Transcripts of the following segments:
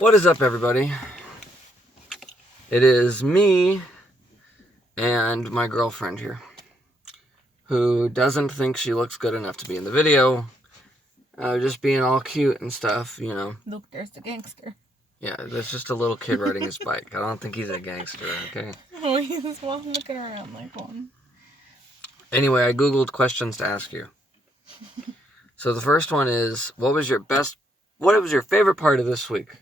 What is up, everybody? It is me and my girlfriend here, who doesn't think she looks good enough to be in the video. Just being all cute and stuff, you know. Look, there's the gangster. Yeah, there's just a little kid riding his bike. I don't think he's a gangster, okay? Oh, he's looking around like one. Anyway, I googled questions to ask you. So the first one is, what was your favorite part of this week?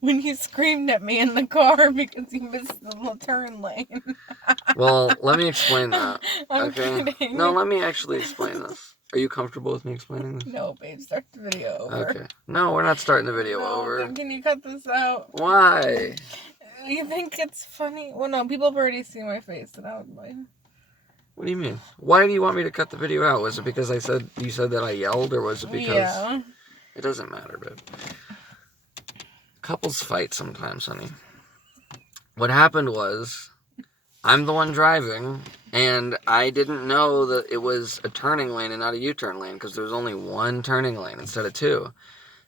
When you screamed at me in the car because you missed the turn lane. Well, let me explain that. I'm Okay? kidding. No, let me actually explain this. Are you comfortable with me explaining this? No, babe, start the video over. Okay. No, we're not starting the video No, over. Can you cut this out? Why? You think it's funny? Well, no, people have already seen my face, and I would like. What do you mean? Why do you want me to cut the video out? Was it because you said that I yelled, or was it because... Yeah. It doesn't matter, babe. Couples fight sometimes, honey. What happened was, I'm the one driving, and I didn't know that it was a turning lane and not a U-turn lane, because there was only one turning lane instead of two.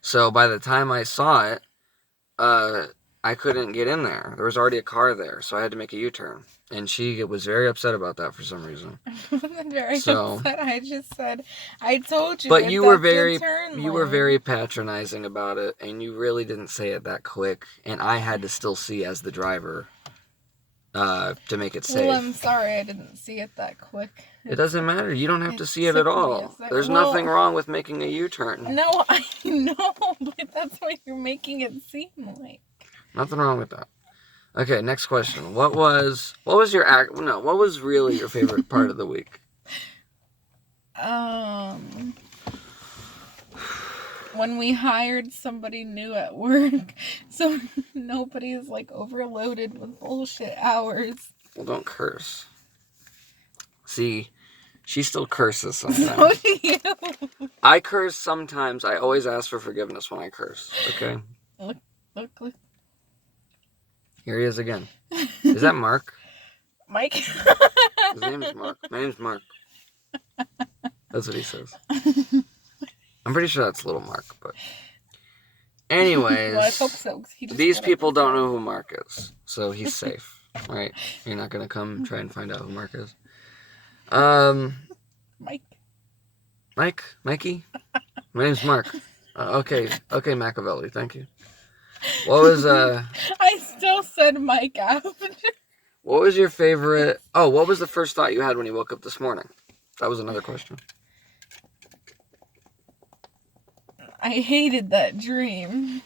So by the time I saw it, I couldn't get in there. There was already a car there, so I had to make a U-turn. And she was very upset about that for some reason. I wasn't very upset. I just said, I told you. But you were very patronizing about it, and you really didn't say it that quick. And I had to still see as the driver to make it safe. Well, I'm sorry I didn't see it that quick. It doesn't matter. You don't have to see it at all. There's nothing wrong with making a U-turn. No, I know, but that's what you're making it seem like. Nothing wrong with that. Okay, next question. What was really your favorite part of the week? When we hired somebody new at work, so nobody's like overloaded with bullshit hours. Well, don't curse. See, she still curses sometimes. So do you. I curse sometimes. I always ask for forgiveness when I curse, okay? Look. Here he is again. Is that Mark? Mike? His name is Mark. My name's Mark. That's what he says. I'm pretty sure that's little Mark, but... Anyways... Well, I hope so. These people don't know who Mark is, so he's safe, right? You're not gonna come try and find out who Mark is. Mikey? My name's Mark. Okay, Machiavelli, thank you. What was, I still said Mike after. What was your favorite... Oh, what was the first thought you had when you woke up this morning? That was another question. I hated that dream.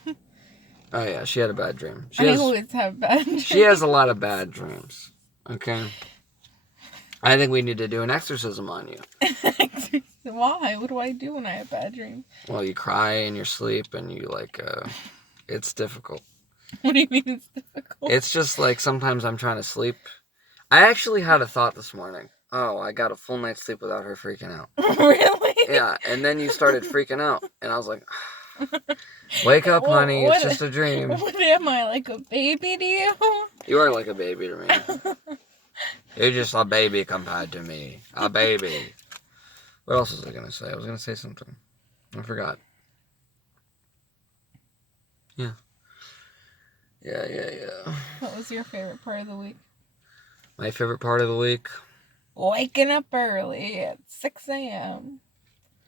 Oh, yeah, she had a bad dream. I always have bad dreams. She has a lot of bad dreams, okay? I think we need to do an exorcism on you. Why? What do I do when I have bad dreams? Well, you cry in your sleep and you, it's difficult. What do you mean it's difficult? It's just like sometimes I'm trying to sleep. I actually had a thought this morning. Oh, I got a full night's sleep without her freaking out. Really? Yeah, and then you started freaking out. And I was like, wake up, honey. It's just a dream. What am I, like a baby to you? You are like a baby to me. You're just a baby compared to me. A baby. What else was I going to say? I was going to say something. I forgot. Yeah. Yeah. What was your favorite part of the week? My favorite part of the week? Waking up early at 6 a.m.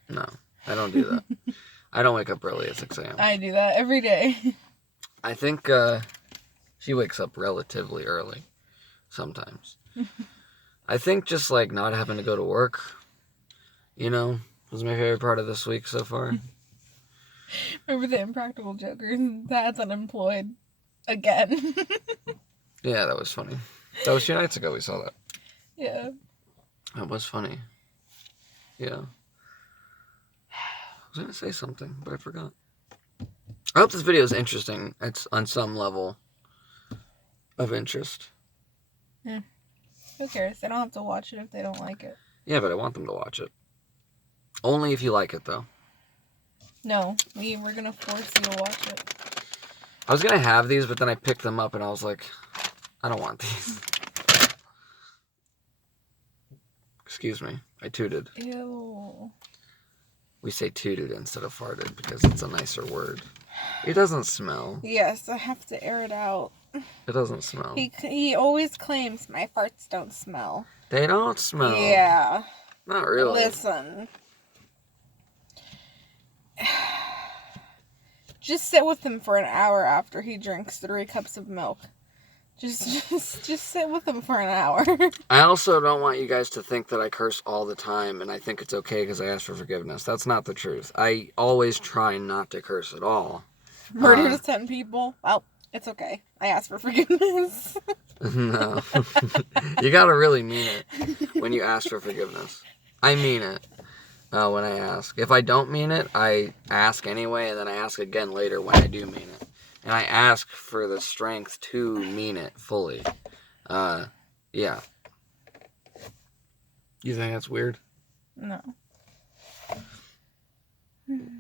No, I don't do that. I don't wake up early at 6 a.m. I do that every day. I think she wakes up relatively early sometimes. I think just not having to go to work, was my favorite part of this week so far. Remember the Impractical Joker? Dad's unemployed again. Yeah, that was funny. That was 2 nights ago we saw that. Yeah. That was funny. Yeah. I was going to say something, but I forgot. I hope this video is interesting. It's on some level of interest. Yeah. Who cares? They don't have to watch it if they don't like it. Yeah, but I want them to watch it. Only if you like it, though. No, we're going to force you to watch it. I was going to have these, but then I picked them up and I was like, I don't want these. Excuse me. I tooted. Ew. We say tooted instead of farted because it's a nicer word. It doesn't smell. Yes, I have to air it out. It doesn't smell. He always claims my farts don't smell. They don't smell. Yeah. Not really. Listen. Just sit with him for an hour after he drinks 3 cups of milk. Just sit with him for an hour. I also don't want you guys to think that I curse all the time and I think it's okay because I ask for forgiveness. That's not the truth. I always try not to curse at all. Murdered 10 people. Well, it's okay. I ask for forgiveness. No. You gotta really mean it when you ask for forgiveness. I mean it when I ask. If I don't mean it, I ask anyway, and then I ask again later when I do mean it. And I ask for the strength to mean it fully. Yeah. You think that's weird? No.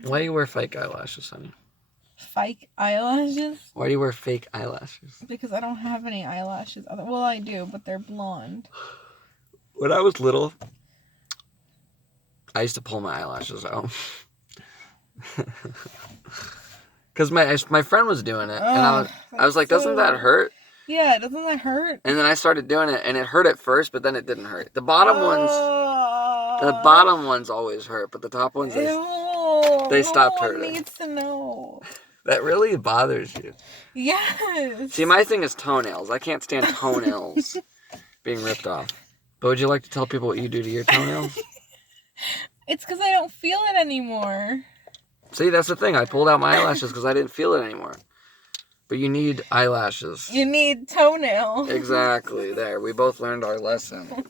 Why do you wear fake eyelashes, honey? Fake eyelashes? Why do you wear fake eyelashes? Because I don't have any eyelashes. Well, I do, but they're blonde. When I was little, I used to pull my eyelashes out. Because my friend was doing it, and I was like, doesn't that hurt? Yeah, doesn't that hurt? And then I started doing it, and it hurt at first, but then it didn't hurt. The bottom ones always hurt, but the top ones, they stopped hurting. No one needs to know. That really bothers you. Yes. See, my thing is toenails. I can't stand toenails being ripped off. But would you like to tell people what you do to your toenails? It's because I don't feel it anymore. See, that's the thing. I pulled out my eyelashes because I didn't feel it anymore. But you need eyelashes. You need toenails. Exactly. There. We both learned our lesson.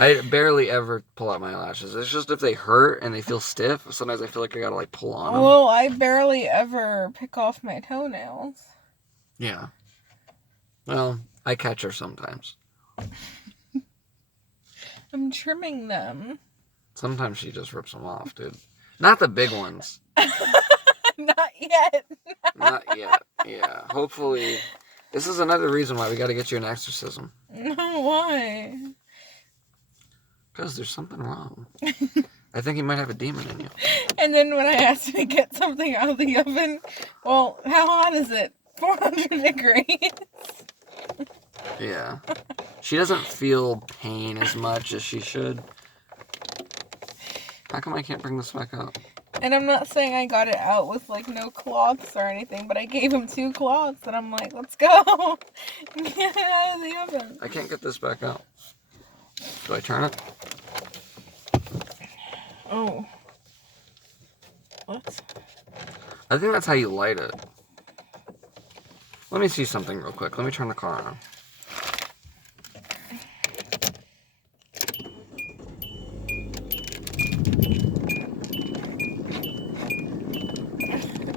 I barely ever pull out my eyelashes. It's just if they hurt and they feel stiff, sometimes I feel like I gotta like pull on them. Well, I barely ever pick off my toenails. Yeah. Well, I catch her sometimes. I'm trimming them. Sometimes she just rips them off, dude. Not the big ones. Not yet. Not yet. Yeah. Hopefully. This is another reason why we gotta get you an exorcism. No, why? Because there's something wrong. I think you might have a demon in you. And then when I asked to get something out of the oven, well, how hot is it? 400 degrees. Yeah. She doesn't feel pain as much as she should. How come I can't bring this back out? And I'm not saying I got it out with, like, no cloths or anything, but I gave him 2 cloths, and I'm like, let's go. Get it out of the oven. I can't get this back out. Do I turn it? Oh. What? I think that's how you light it. Let me see something real quick. Let me turn the car on.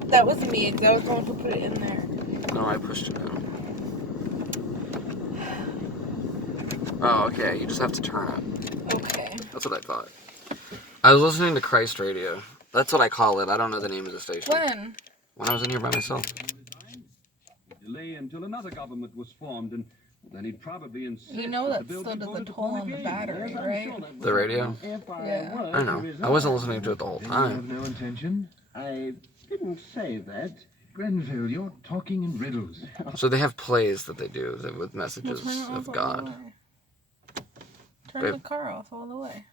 That was me, because I was going to put it in there. No, I pushed it in. Oh, okay. You just have to turn it. Okay. That's what I thought. I was listening to Christ Radio. That's what I call it. I don't know the name of the station. When? When I was in here by myself. Delay until another government was formed, and then he'd probably insist. You know that still does a toll on the battery, right? The radio? Yeah. I know. I wasn't listening to it the whole I have time. no intention. I didn't say that. Grenville, you're talking in riddles. So they have plays that they do with Well, messages turn it off of all God. the way. Turn Babe. the car off all the way.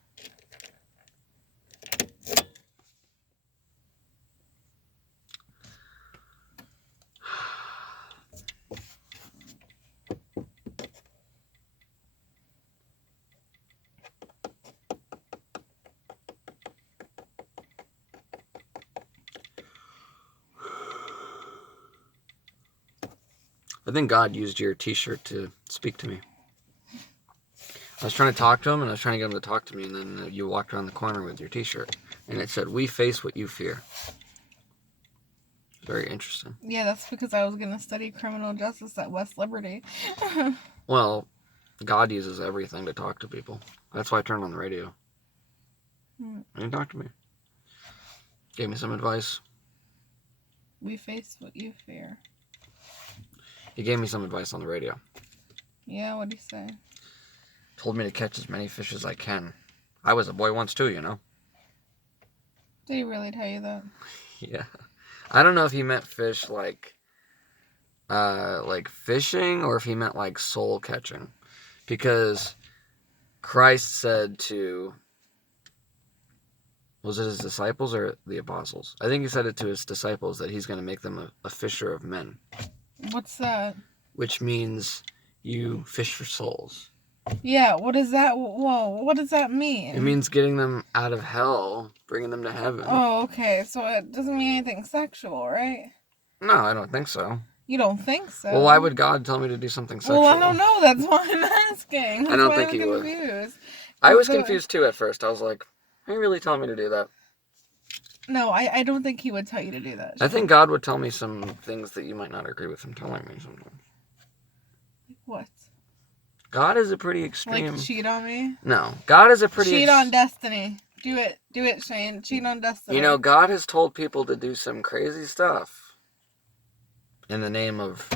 I think God used your t-shirt to speak to me. I was trying to talk to him, and I was trying to get him to talk to me, and then you walked around the corner with your t-shirt, and it said, "We face what you fear." Very interesting. Yeah, that's because I was going to study criminal justice at West Liberty. Well, God uses everything to talk to people. That's why I turned on the radio. Hmm. And he talked to me. Gave me some advice. We face what you fear. He gave me some advice on the radio. Yeah, what'd he say? Told me to catch as many fish as I can. I was a boy once too, you know? Did he really tell you that? Yeah. I don't know if he meant fish like fishing or if he meant like soul catching. Because Christ said to, was it his disciples or the apostles? I think he said it to his disciples that he's going to make them a fisher of men. What's that? Which means you fish for souls. Yeah, what is that? Whoa, what does that mean? It means getting them out of hell, bringing them to heaven. Oh, okay. So it doesn't mean anything sexual, right? No, I don't think so. You don't think so? Well, why would God tell me to do something sexual? Well, I don't know. That's why I'm asking. That's I don't why think I'm he would. confused. I was confused too at first. I was like, are you really telling me to do that? No, I don't think he would tell you to do that. I think God would tell me some things that you might not agree with him telling me sometimes. What? God is a pretty extreme... Like cheat on me? No. God is a pretty... Cheat on destiny. Do it. Do it, Shane. Cheat on destiny. You know, God has told people to do some crazy stuff in the name of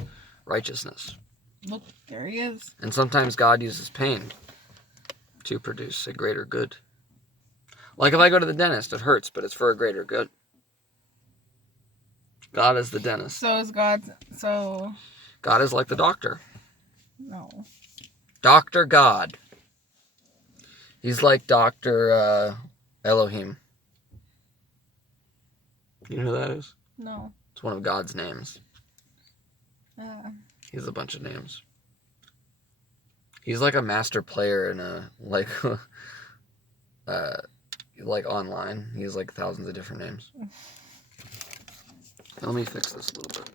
righteousness. Look, there he is. And sometimes God uses pain to produce a greater good. Like if I go to the dentist, it hurts, but it's for a greater good. God is the dentist. So is God. So. God is like the doctor. No. Dr. God. He's like Dr. Elohim. You know who that is? No. It's one of God's names. He has a bunch of names. He's like a master player in a, like online. He has like thousands of different names. Let me fix this a little bit.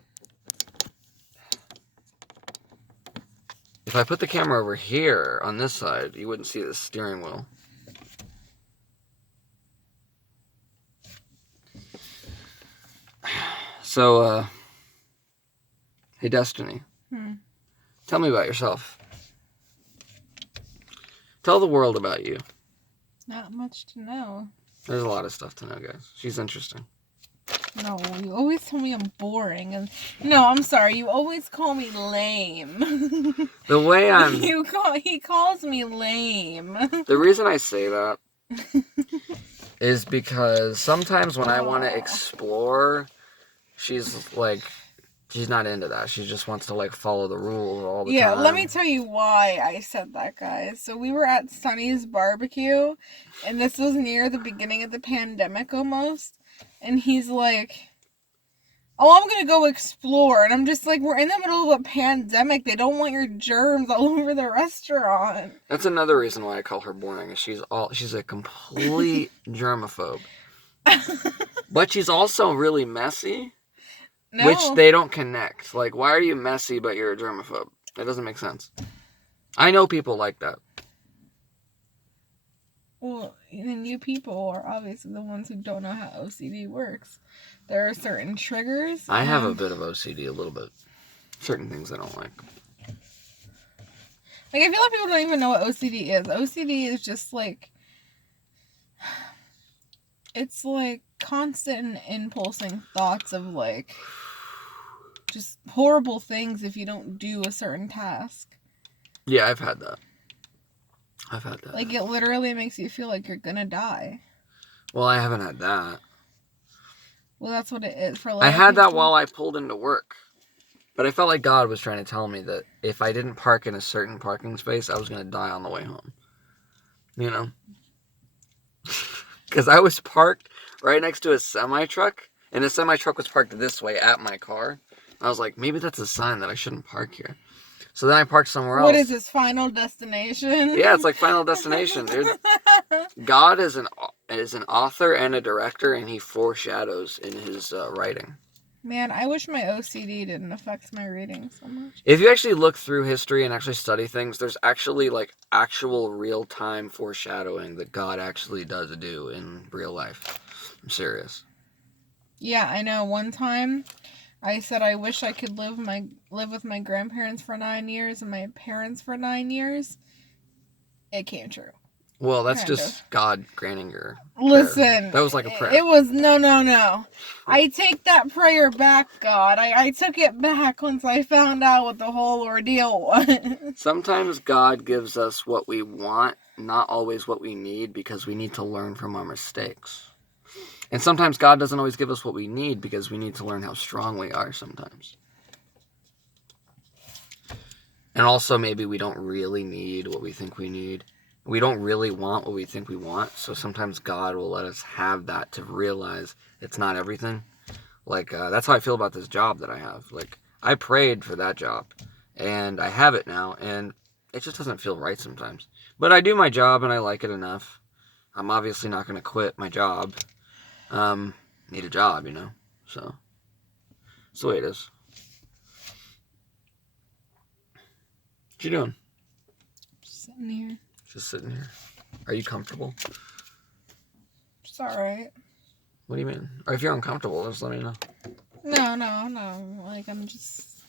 If I put the camera over here on this side, you wouldn't see the steering wheel. So, hey Destiny, tell me about yourself. Tell the world about you. Not much to know. There's a lot of stuff to know, guys. She's interesting. No, you always tell me I'm boring, and no, I'm sorry. You always call me lame. The way I'm... He calls me lame. The reason I say that is because sometimes when I want to explore, she's like, she's not into that. She just wants to like follow the rules all the time. Yeah, let me tell you why I said that, guys. So we were at Sunny's barbecue, and this was near the beginning of the pandemic almost. And he's like, oh, I'm going to go explore. And I'm just like, we're in the middle of a pandemic. They don't want your germs all over the restaurant. That's another reason why I call her boring. Is she's a complete germaphobe. But she's also really messy. No. Which they don't connect. Like, why are you messy but you're a germaphobe? That doesn't make sense. I know people like that. Well, and you people are obviously the ones who don't know how OCD works. There are certain triggers. I have a bit of OCD, a little bit. Certain things I don't like. Like, I feel like people don't even know what OCD is. OCD is just like... It's like constant impulsing thoughts of like... just horrible things if you don't do a certain task. Yeah, I've had that. Like, it literally makes you feel like you're gonna die. Well, I haven't had that. Well, that's what it is for a lot I of had that people. while I pulled into work. But I felt like God was trying to tell me that if I didn't park in a certain parking space, I was going to die on the way home. You know? Because I was parked right next to a semi-truck, and the semi-truck was parked this way at my car. I was like, maybe that's a sign that I shouldn't park here. So then I parked somewhere else. What is his Final Destination? Yeah, it's like Final Destination, dude. God is an author and a director, and he foreshadows in his writing. Man, I wish my OCD didn't affect my reading so much. If you actually look through history and actually study things, there's actually like actual real-time foreshadowing that God actually does do in real life. I'm serious. Yeah, I know. One time, I said I wish I could live with my grandparents for 9 years and my parents for 9 years. It came true. Well, that's Kind just of. God granting your Listen. prayer. That was like a prayer. It was, no. I take that prayer back, God. I took it back once I found out what the whole ordeal was. Sometimes God gives us what we want, not always what we need, because we need to learn from our mistakes. And sometimes God doesn't always give us what we need because we need to learn how strong we are sometimes. And also maybe we don't really need what we think we need. We don't really want what we think we want. So sometimes God will let us have that to realize it's not everything. Like, that's how I feel about this job that I have. Like, I prayed for that job. And I have it now. And it just doesn't feel right sometimes. But I do my job and I like it enough. I'm obviously not going to quit my job. Need a job, you know. So, that's the way it is. What you doing? Just sitting here. Just sitting here. Are you comfortable? It's alright. What do you mean? Or if you're uncomfortable, just let me know. No. Like, I'm just...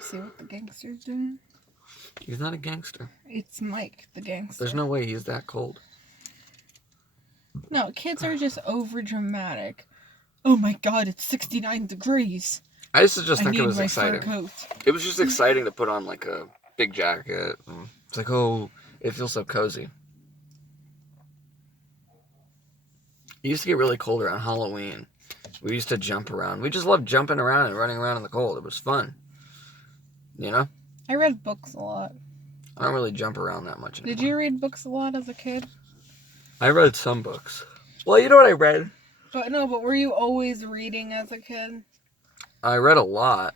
See what the gangster's doing? He's not a gangster. It's Mike, the gangster. There's no way he's that cold. No, kids are just over dramatic. Oh my god, it's 69 degrees. I used to just I think need it was my exciting. fur coat. It was just exciting to put on like a big jacket. It's like, oh, it feels so cozy. It used to get really cold around Halloween. We used to jump around. We just loved jumping around and running around in the cold. It was fun. You know? I read books a lot. I don't really jump around that much anymore. Did you read books a lot as a kid? I read some books. Well, you know what I read? But were you always reading as a kid? I read a lot.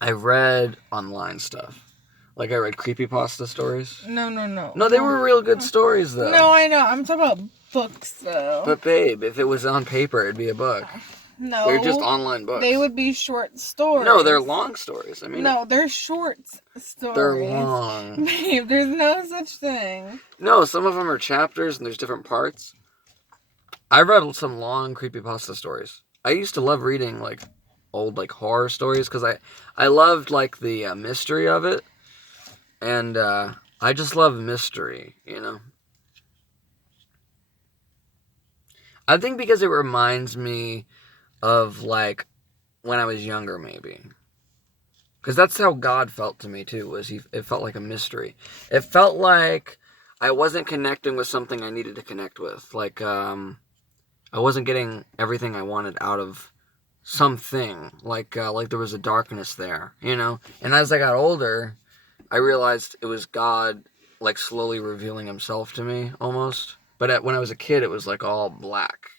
I read online stuff. Like I read creepypasta stories. No. No, they were real good stories though. No, I know. I'm talking about books though. But babe, if it was on paper, it'd be a book. No. They're just online books. They would be short stories. No, they're long stories. I mean, no, they're short stories. they're long. Babe, there's no such thing. No, some of them are chapters and there's different parts. I read some long creepypasta stories. I used to love reading like old like horror stories because I loved like the mystery of it, and I just love mystery, you know. I think because it reminds me of like when I was younger, maybe. Because that's how God felt to me too. It felt like a mystery. It felt like I wasn't connecting with something I needed to connect with. Like I wasn't getting everything I wanted out of something. Like there was a darkness there, you know. And as I got older, I realized it was God like slowly revealing Himself to me almost. But when I was a kid, it was like all black.